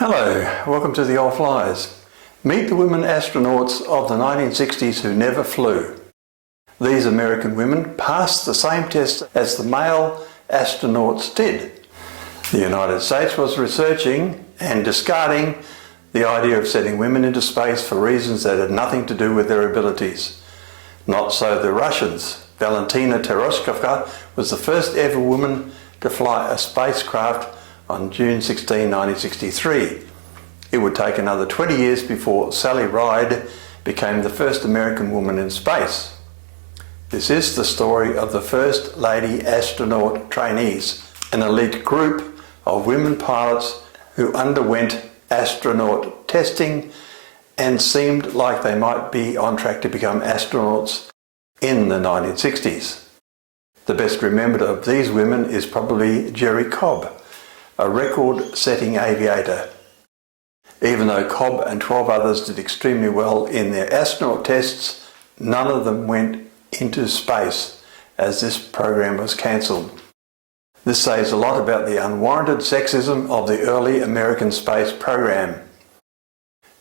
Hello, welcome to the old Fliers. Meet the women astronauts of the 1960s who never flew. These American women passed the same test as the male astronauts did. The United States was researching and discarding the idea of sending women into space for reasons that had nothing to do with their abilities. Not so the Russians. Valentina Tereshkova was the first ever woman to fly a spacecraft on June 16, 1963. It would take another 20 years before Sally Ride became the first American woman in space. This is the story of the first Lady Astronaut Trainees, an elite group of women pilots who underwent astronaut testing and seemed like they might be on track to become astronauts in the 1960s. The best remembered of these women is probably Jerry Cobb, a record-setting aviator. Even though Cobb and 12 others did extremely well in their astronaut tests, none of them went into space as this program was cancelled. This says a lot about the unwarranted sexism of the early American space program.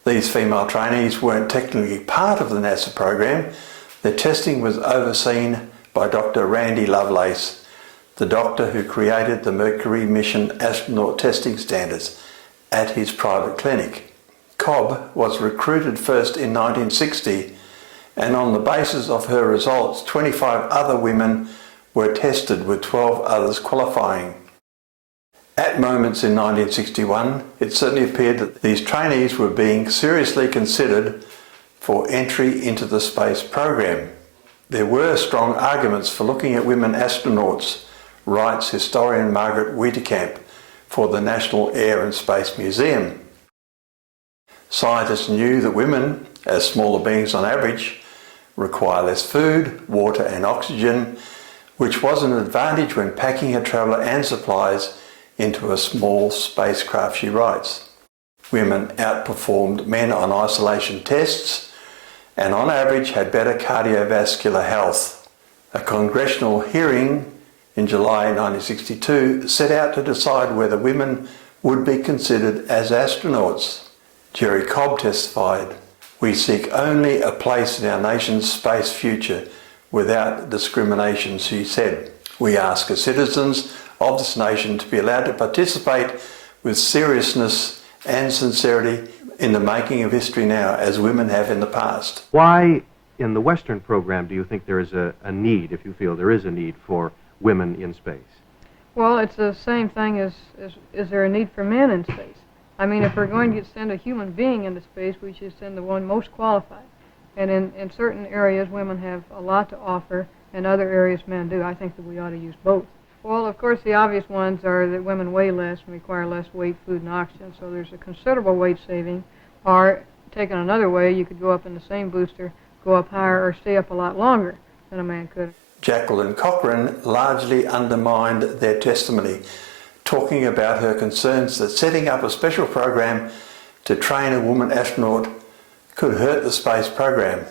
These female trainees weren't technically part of the NASA program. Their testing was overseen by Dr. Randy Lovelace, the doctor who created the Mercury mission astronaut testing standards at his private clinic. Cobb was recruited first in 1960, and on the basis of her results, 25 other women were tested, with 12 others qualifying. At moments in 1961, it certainly appeared that these trainees were being seriously considered for entry into the space program. There were strong arguments for looking at women astronauts, writes historian Margaret Weitekamp for the National Air and Space Museum. Scientists knew that women, as smaller beings on average, require less food, water and oxygen, which was an advantage when packing a traveller and supplies into a small spacecraft, she writes. Women outperformed men on isolation tests and on average had better cardiovascular health. A congressional hearing in July 1962 set out to decide whether women would be considered as astronauts. Jerry Cobb testified, "We seek only a place in our nation's space future without discrimination," she said. "We ask as citizens of this nation to be allowed to participate with seriousness and sincerity in the making of history now, as women have in the past." Why, in the Western program, do you think there is a need, if you feel there is a need, for women in space? Well, it's the same thing as is there a need for men in space? I mean, if we're going to send a human being into space, we should send the one most qualified. And in certain areas, women have a lot to offer, and other areas men do. I think that we ought to use both. Well, of course, the obvious ones are that women weigh less and require less weight, food, and oxygen, so there's a considerable weight saving. Or, taken another way, you could go up in the same booster, go up higher, or stay up a lot longer than a man could. Jacqueline Cochran largely undermined their testimony, talking about her concerns that setting up a special program to train a woman astronaut could hurt the space program.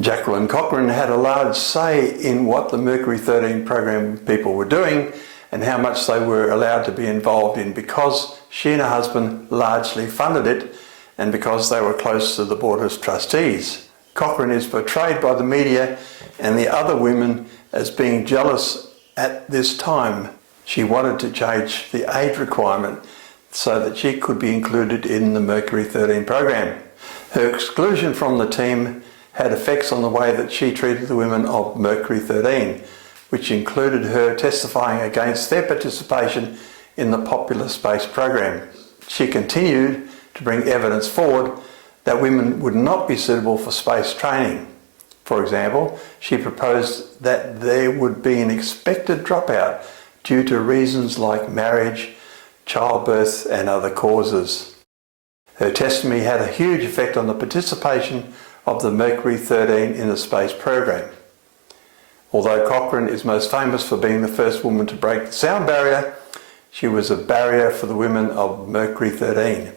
Jacqueline Cochran had a large say in what the Mercury 13 program people were doing and how much they were allowed to be involved in, because she and her husband largely funded it and because they were close to the board of trustees. Cochran is portrayed by the media and the other women as being jealous at this time. She wanted to change the age requirement so that she could be included in the Mercury 13 program. Her exclusion from the team had effects on the way that she treated the women of Mercury 13, which included her testifying against their participation in the popular space program. She continued to bring evidence forward that women would not be suitable for space training. For example, she proposed that there would be an expected dropout due to reasons like marriage, childbirth and other causes. Her testimony had a huge effect on the participation of the Mercury 13 in the space program. Although Cochran is most famous for being the first woman to break the sound barrier, she was a barrier for the women of Mercury 13.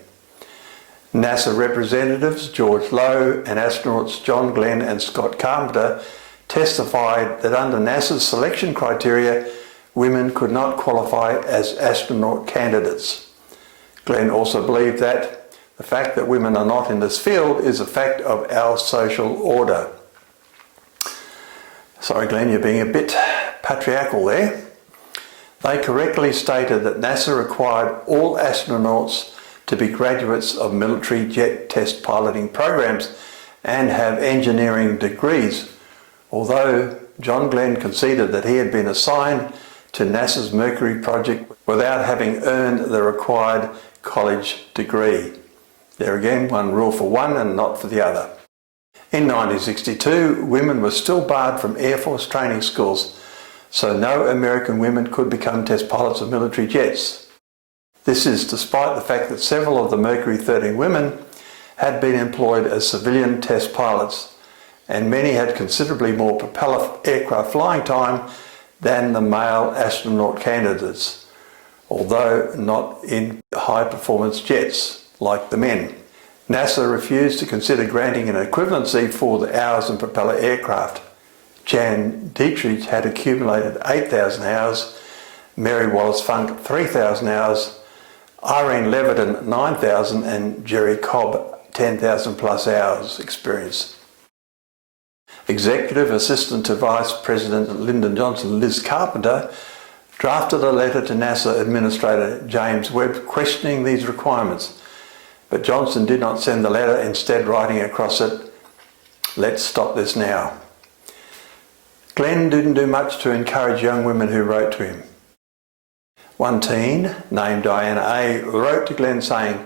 NASA representatives George Lowe and astronauts John Glenn and Scott Carpenter testified that under NASA's selection criteria, women could not qualify as astronaut candidates. Glenn also believed that the fact that women are not in this field is a fact of our social order. Sorry, Glenn, you're being a bit patriarchal there. They correctly stated that NASA required all astronauts to be graduates of military jet test piloting programs and have engineering degrees, although John Glenn conceded that he had been assigned to NASA's Mercury project without having earned the required college degree. There again, one rule for one and not for the other. In 1962, women were still barred from Air Force training schools, so no American women could become test pilots of military jets. This is despite the fact that several of the Mercury 13 women had been employed as civilian test pilots, and many had considerably more propeller aircraft flying time than the male astronaut candidates, although not in high-performance jets like the men. NASA refused to consider granting an equivalency for the hours in propeller aircraft. Jan Dietrich had accumulated 8,000 hours, Mary Wallace Funk 3,000 hours, Irene Levitin 9,000 and Jerry Cobb 10,000 plus hours experience. Executive Assistant to Vice President Lyndon Johnson, Liz Carpenter, drafted a letter to NASA Administrator James Webb questioning these requirements, but Johnson did not send the letter, instead writing across it, "Let's stop this now." Glenn didn't do much to encourage young women who wrote to him. One teen, named Diana A., wrote to Glenn saying,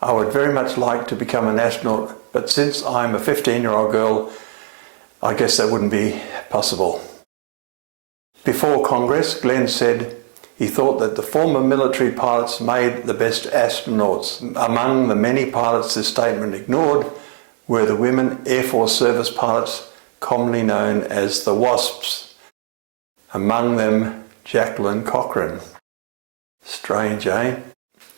"I would very much like to become an astronaut, but since I'm a 15-year-old girl, I guess that wouldn't be possible." Before Congress, Glenn said he thought that the former military pilots made the best astronauts. Among the many pilots this statement ignored were the women Air Force service pilots, commonly known as the WASPs. Among them, Jacqueline Cochran. Strange, eh?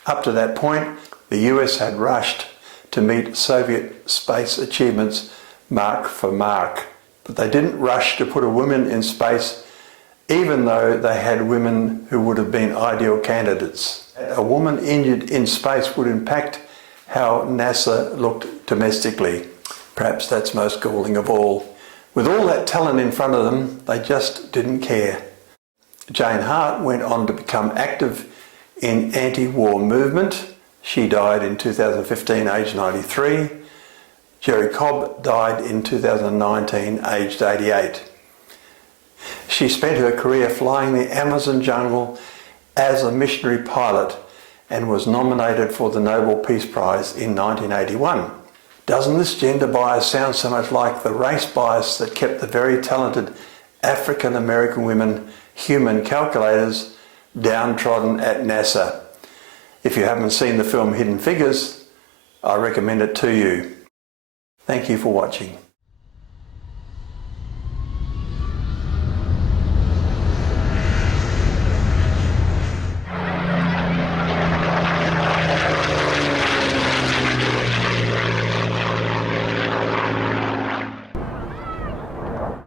Up to that point, the US had rushed to meet Soviet space achievements mark for mark, but they didn't rush to put a woman in space, even though they had women who would have been ideal candidates. A woman injured in space would impact how NASA looked domestically. Perhaps that's most galling of all. With all that talent in front of them, they just didn't care. Jane Hart went on to become active in anti-war movement. She died in 2015, aged 93. Jerry Cobb died in 2019, aged 88. She spent her career flying the Amazon jungle as a missionary pilot and was nominated for the Nobel Peace Prize in 1981. Doesn't this gender bias sound so much like the race bias that kept the very talented African American women human calculators downtrodden at NASA? If you haven't seen the film Hidden Figures, I recommend it to you. Thank you for watching.